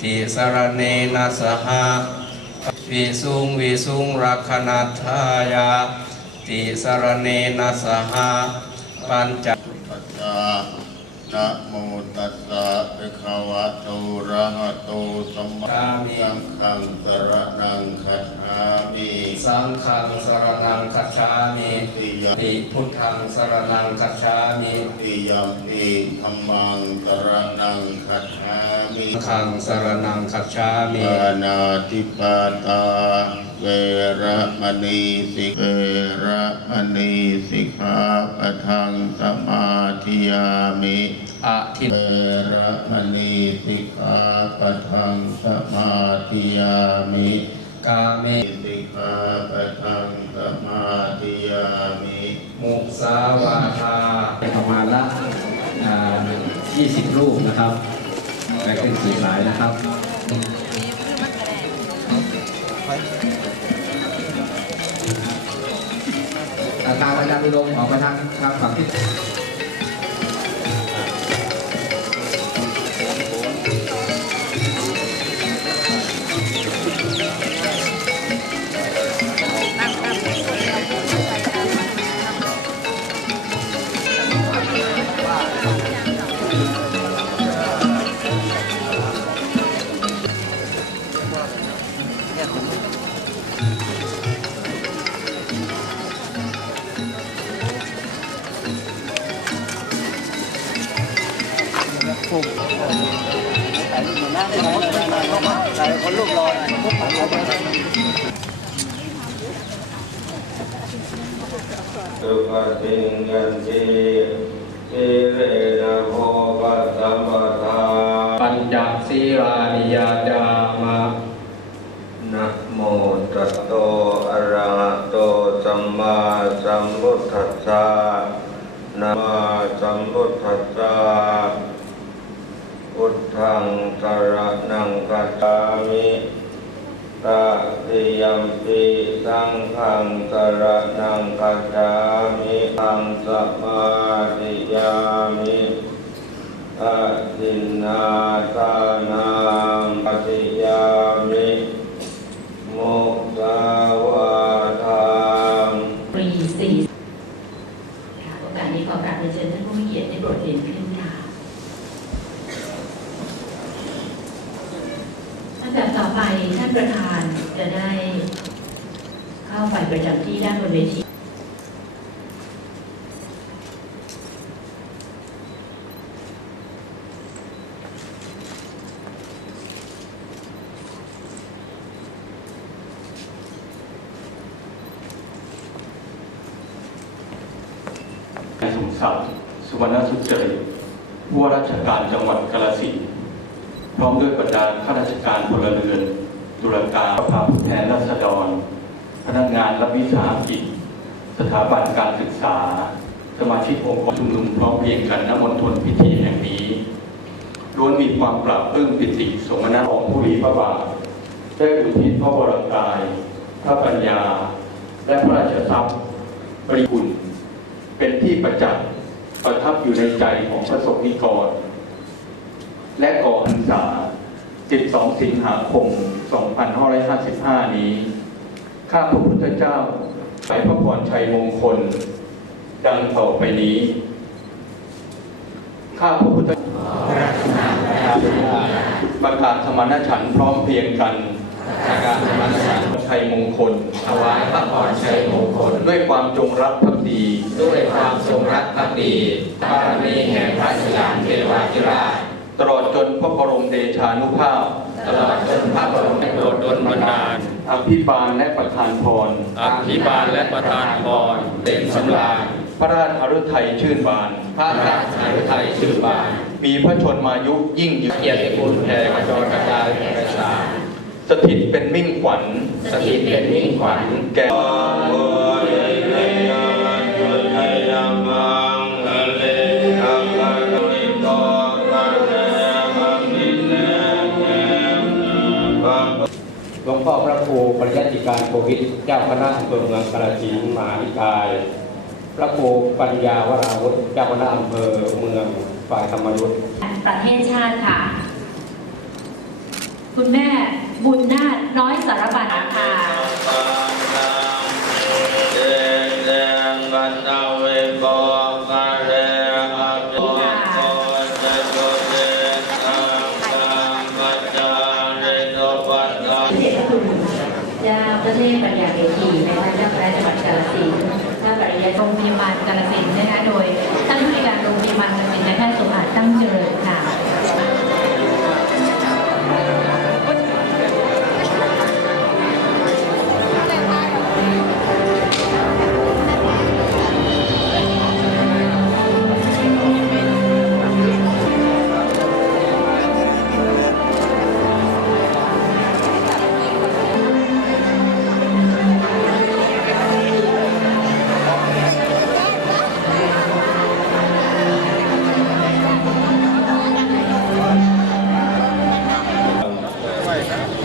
ติสรเนนะสหะวิสุงวิสุงรักขณัทายาติสรเนนะสหะปัญจปัสสะ นะโมตัสสะภะคะวะโตอะระหะโตสัมมาสัมพุทธังสรณังคัจฉามิสังฆังสรนังคัจฉามิติยมติพุทธังสรนังคัจฉามิติยมปิธัมมังสรณังคัจฉามิสังฆังสรนังคัจฉามิปานาติปาตาเวระมณีสิกเวระมณีสิกขาปะทังสมาธิยามิอะทิเวระมณีสิกขาปะทังสมาธิยามิกาเมสิกขาปะทังสมาธิยามิมุสาวาทาประมาณละอ่า20 รูปนะครับแบ่งเป็นสีหลายนะครับอาการอาจารย์อุดมออกไปทางทางฝั่งที่ คนลูกรอสุปฏิญญันติสิเรนะโภปัสสัมปทาปัญจศีลานิยจามะนะโมตัสโตอะระหะโตสัมมาสัมพุทธัสสะนะมาสัมพุทธัสสะ พุทธังสรนังกัจามิตาติยมปิสังฆังสรนังกัจามิตังสมาธิยามิอาทินนาตานาปฏิยามิ มุสาวาทาง ปรีสี่ค่ะโอกาสนี้ขอกราบเรียนเชิญท่านผู้มีเกียรติได้โปรดเรียนขึ้นค่ะลำดับต่อไปท่านประธานจะได้เข้าไประจำที่ด้านบนเวทีนสมศักดิ์สุวรรณสุจริตผู้ว่าราชการจังหวัดกาฬสินธุ์พร้อมด้วยบรรดาข้าราชการพลเรือนตุลาการสภาผู้แทนราษฎร พนักงานรัฐวิสาหกิจ สถาบันการศึกษา สมาชิกองค์กรชุมนุมพร้อมเพียงกันณมณฑลพิธีแห่งนี้ล้วนมีความปราบปลื้มปิติสมนัตของผู้รีพระบาทได้อุทิศพระวรกาย พระปัญญา และพระราชทรัพย์บริคุณเป็นที่ประจักษ์ประทับอยู่ในใจของพระสงฆ์นิกร และก่อพรรษา 12 สิงหาคม 2555 นี้ ข้าพระพุทธเจ้าใส่พระพรชัยมงคล ดังต่อไปนี้ ข้าพระพุทธประกาศสมณฉันท์พร้อมเพรียงกันประกาศสมณฉันท์ชัยมงคลถวายพระพรชัยมงคล ด้วยความจงรักภักดี ด้วยความทรงรักภักดีบารมีแห่งพระสยามเทวาธิราชตลอดจนพระบรมเดชานุภาพ ตลอดจนพระบรมโปรดดลบันดาล อภิบาลและประทานพร อภิบาลและประทานพรเต็มสำราญพระราชหฤทัยชื่นบาน พระราชาไทยชื่อบาน มีพระชนมายุยิ่งยืนเกียรติคุณแผ่กระจรกระจายแผ่กระจายสถิตเป็นมิ่งขวัญ สถิตเป็นมิ่งขวัญแก่ ปริยัติการโควิดเจ้าคณะอำเภอเมืองกาฬสินธุ์มหาวิกายพระครูปัญญาวราวุฒิเจ้าคณะอำเภอเมืองฝ่ายธรรมยุทธประเทศชาติค่ะ คุณแม่บุญนาถน้อยสารบัญค่ะ เจ้าพระเทพปัญญาเวทีนะคะเจ้าคณะจังหวัดกาฬสินธุ์ท่านปริยัติโรงพยาบาลกาฬสินธุ์นะคะโดยท่านผู้ในการโรงพยาบาลกาฬสินธุ์นายแพทย์สุภาจตั้งเจริญค่ะ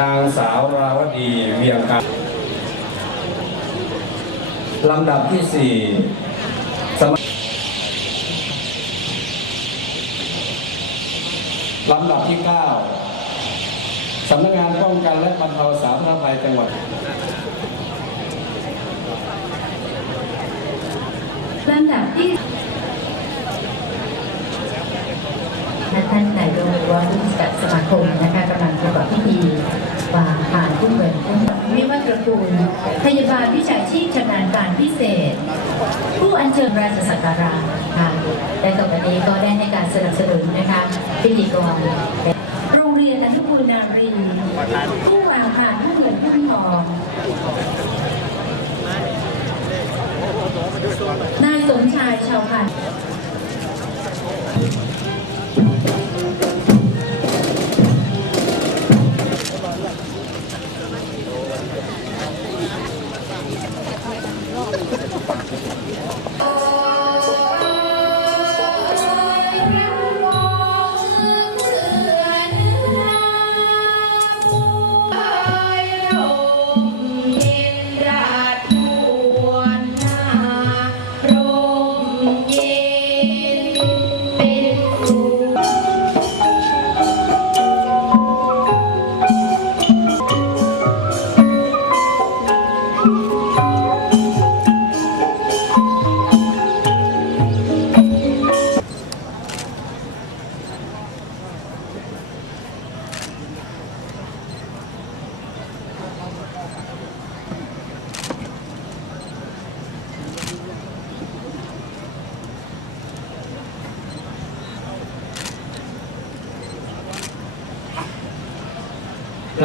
นางสาวราวดีเวียงกันลำดับที่สี่สำลำดับที่เก้าสำนักงานป้องกันและบรรเทาสาธารณภัยจังหวัด ลำดับที่ท่านนายกรัฐมนตรีสมาคมนะคะกำลังประกอบพิธี ผู้เงินวิวัฒน์ตระกูล พยาบาลวิชาชีพชำนาญการพิเศษ ผู้อัญเชิญราชสักการะค่ะและต่อไปนี้ก็ได้ให้การสนับสนุนนะคะพิธีกรโรงเรียนอนุกูลนารีผู้วางผ่านผู้เงินผู้ทองนายสมชายชาวพันธ์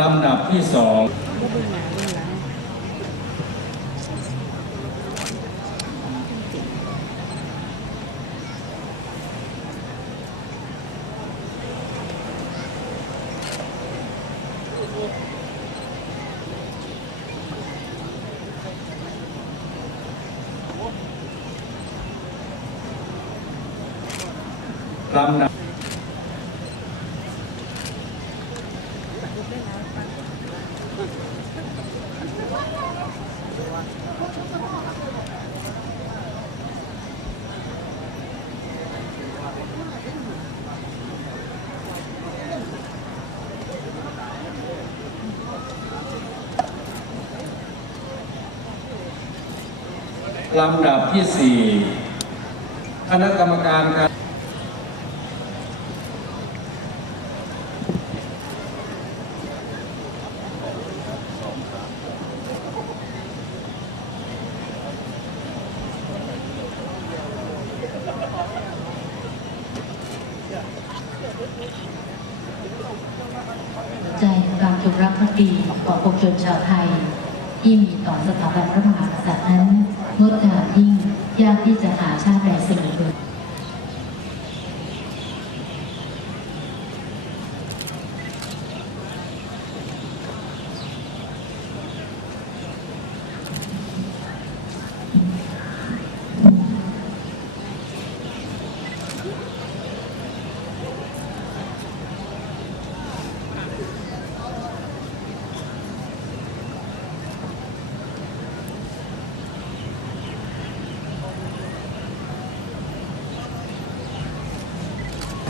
ลำดับที่สองลำดับ ลำดับที่สี่คณะกรรมการการใจความจงรักภักดีของปวงชนชาวไทย ที่มีต่อสถาบันพระมหากษัตริย์นั้น งดงามยิ่งยากที่จะหาชาติใดเสมอ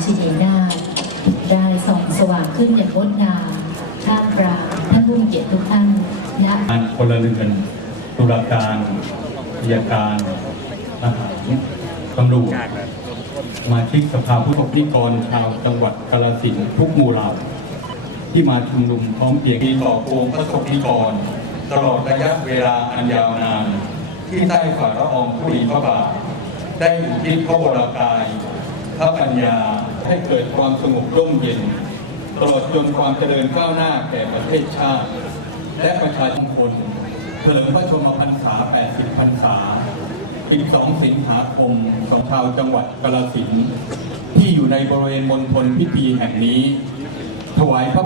ชินีนาถได้ส่องสว่างขึ้นอย่างงดงามท่ามกลางท่านผู้มีเกียรติทุกท่านณการพลเรือนตุลาการอัยการทหารตำรวจมาชิกสภาผู้ปกครองชาวจังหวัดกาฬสินธุ์ทุกหมู่เหล่าที่มาชุมนุมพร้อมเพียงดีต่อโกงพระสงฆ์นิกร ตลอดระยะเวลาอันยาวนาน ที่ใต้ฝ่าละอองธุลีพระบาทได้อุทิศพระวรากาย พระปัญญาให้เกิดความสงบร่มเย็น ตลอดจนความเจริญก้าวหน้าแก่ประเทศชาติ และประชาชนคนเฉลิมพระชนมพรรษา 80 พรรษา 12 สิงหาคมของชาวจังหวัดกาฬสินธุ์ที่อยู่ในบริเวณมณฑลพิธีแห่งนี้ ถวายพระ